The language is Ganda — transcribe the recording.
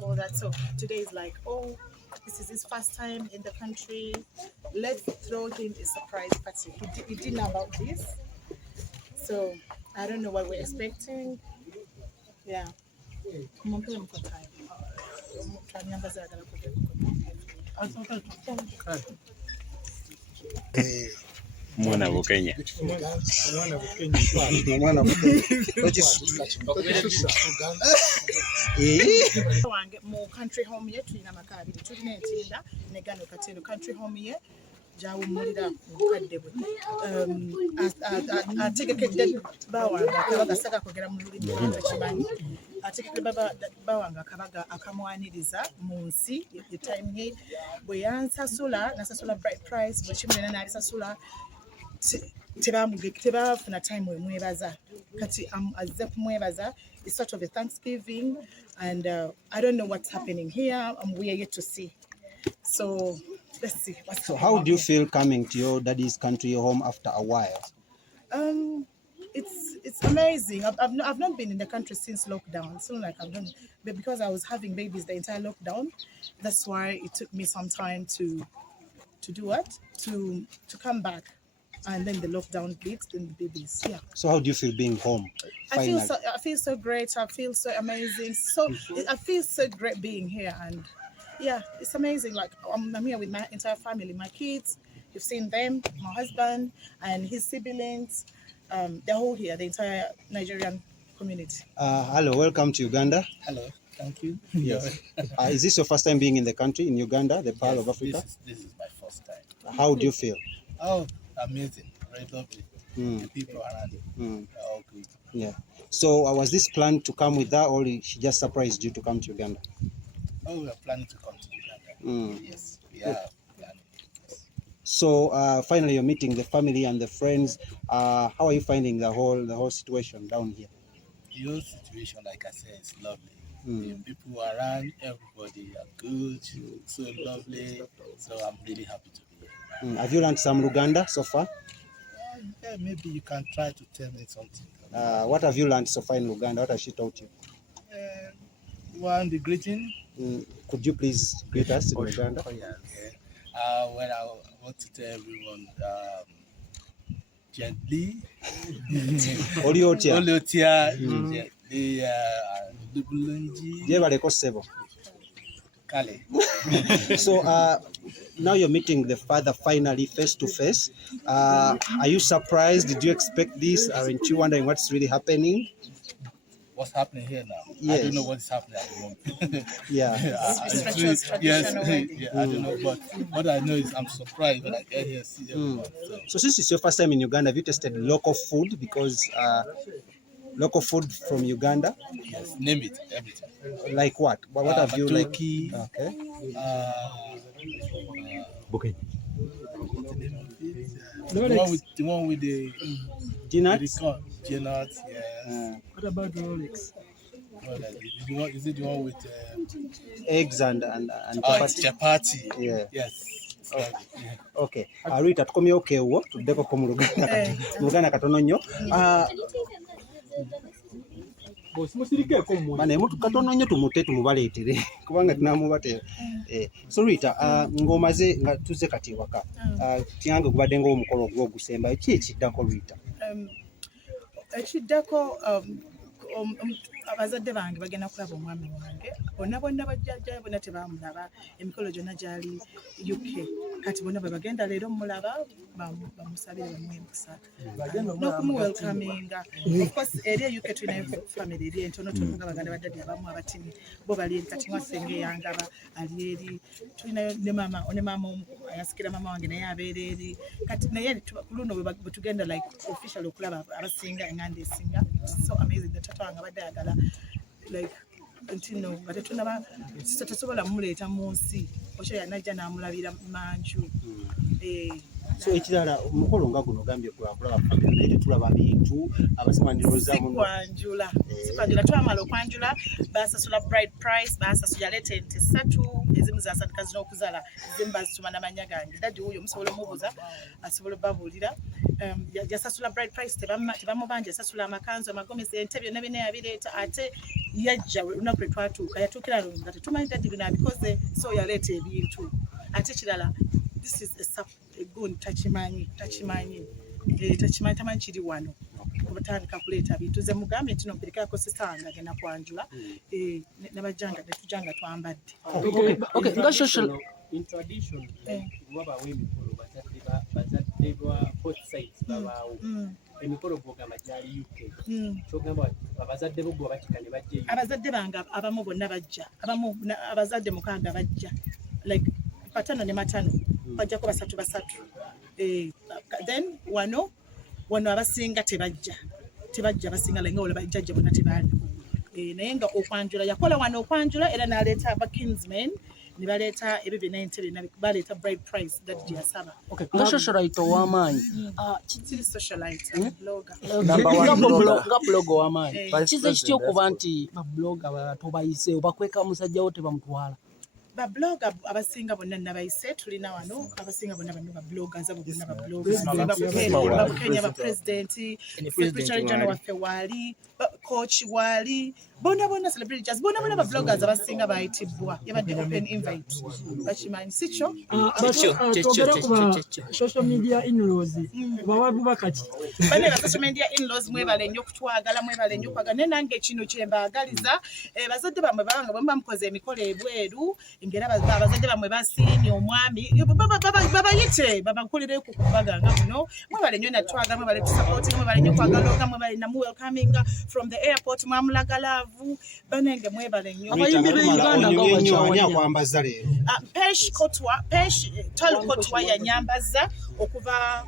all that. So today is like, oh, this is his first time in the country. Let's throw him a surprise party. He didn't know about this, so I don't know what we're expecting. Yeah. Mumpele mkotayo. Twanyamba zagala kugenda. Mwana Bukenya. Wange mu country home ye tulina maka abiri tulina entinda ne gano katendo country home ye jawumulira mukadde bwe ategekedde bawanga akabaga saka kogera mu lulimi lw'ekimanyi ategekedde bawanga akabaga akamwaniriza mu nsi ye time ye bwe yansasula nasasula bright price bwe kimwe n'alisasula tebafuna time wemwebaza kati azze kumwebaza. It's sort of a Thanksgiving, and I don't know what's happening here. We are yet to see. So let's see. So how do you feel coming to your daddy's country home after a while? It's amazing. I've not been in the country since lockdown. So like I've done, but because I was having babies the entire lockdown, that's why it took me some time to do what to come back. And then the lockdown hit and the babies. Yeah. So how do you feel being home? I feel so great. I feel so amazing. I feel so great being here, and yeah, it's amazing. Like I'm here with my entire family, my kids. You've seen them, my husband and his siblings. They're all here. The entire Nigerian community. Hello, welcome to Uganda. Hello, thank you. Yes. Is this your first time being in the country, in Uganda, the Pearl of Africa? This is my first time. How do you feel? Oh, amazing, very lovely. The people around it are all good. Yeah. So was this planned to come with her, or she just surprised you to come to Uganda? Oh, we are planning to come to Uganda. Yes, we are planning. Yes. So finally, you're meeting the family and the friends. How are you finding the whole situation down here? The whole situation, like I said, is lovely. The people around, everybody are good, so lovely. So I'm really happy to be here. Have you learned some Luganda so far? Yeah, maybe you can try to tell me something. What have you learned so far in Luganda? What has she taught you? One, the greeting. Could you please greet us in Luganda? Oh, yeah. Okay. Well, I want to tell everyone gently. Oliotia. Gently. Jebaleko sebo. Kale. So now you're meeting the father finally face to face. Are you surprised? Did you expect this? Aren't you wondering what's really happening? What's happening here now? Yes. I don't know what's happening at the moment. Yeah. Yes, I don't know, but what I know is I'm surprised when I get here and see everyone. So since it's your first time in Uganda, have you tested local food? Because local food from Uganda? Yes, name it, everything. Like what? What have you like? Okay. Bukenya. The one with the Peanuts? peanuts, yes. What about Rolex? Is it the one with Eggs and chapati? Yeah. Yes. Yeah. Okay. Rita, tukomye okewo tuddeko ko mu Luganda katono nnyo. Bane mutu katono nnyo tumute tumubaleetere kubanga tunamubatera. So Rita, ng'omaze nga tuze kati waka. Kiyange kubadde ng'omukolo gw'ogusemba ki ekiddako Rita? Ekiddako abazadde bange bagenda kulaba omwami wange bonna bajjajja bonna tebamulaba emikolo gyonna gyali UK kati bonna bwe bagenda leero mulaba bamusabire bamwemukisa n'okumuwelkaminga. Of course eri UK tulina family eri entonotono nga baganda baddadde abamu abatini bo bali eri kati mwasenge yangaba ali eri tulinayo ne mama ayasikira mama wange naye abeera eri kati naye ku luno bwe tugenda like official okulaba abasinga enganda esinga. So amazing. Tata wange abadde ayagala like ntino nga tetunaba tesobola mumuleeta mu nsi okyo yanajja n'amulabira manju. So ekirala omukolo nga guno gambye kulaba family tulaba bintu abasimaniroza mu kwanjula twamala okwanjula basasula bride price basasula lete ente 3 ezimu za sadika zino okuzala ezimu bazituma n'amanya gange dadi huyo musobola omubuuza asobola babulira yasasula bride price tebamubanja yasasula amakanzu amagomesi ente byonna bine yabireeta ate yajja lunaku lwe twatuuka yatuukira nga tetumanyi dadi bino abikoze so yaleeta ebintu ate kirala this is a good tachimanyi tamanyi kiri wano kubatandika kuleeta bintu ze mugambe nti nompirikako sisanga agenda kwanjula nabajanga netujanga twambadde okay nga social in tradition wabawo emikolo bazadde ba both sides babaawo emikolo gwogamba gyali UK kyogamba abazadde bo bakikane bajje abazadde bange abamu bonna bajja abamu abazadde mukaaga bajja like patano ne matano bajja ko basatu then wano abasinga tebajja basinga lenga wala bajja bonna tebali naye nga okwanjula yakola wano okwanjula era naleeta aba kinsmen ne baleeta ebyo byonna baleeta bride price that yasaba okay nga socialite w'amaanyi kiri socialite blogger nga blogger w'amaanyi kize kityo okuba nti bablogger tobayise bakweka musajja wo tebamutwala babloga abasinga bonna nabayise tulina wano abasinga bonna bano babloggers abo bonna babloggers Kenya ba president secretary general waffe wali coach wali bona celebrities bona babloggers abasinga bayitibwa yabadde open invite bakimanyi sicho social media in-laws bawaguba kati bane ba social media in-laws mwebale nnyo kutwagala mwebale nnyo kwagala nange kino kyembagaliza bazadde bamwe babanga bwe bamukoze emikolo ebweru ngera abazadde bamwe basiini omwami babayite babakulire ku kubaganga muno mwebale nnyo natwaga mwebale tusupporting mwebale nnyo kwagala mwebale namu welcoming from the airport mwamulagalavu banenge mwebale nnyo kwambaza leero pesh talukotwa yanyambaza okuva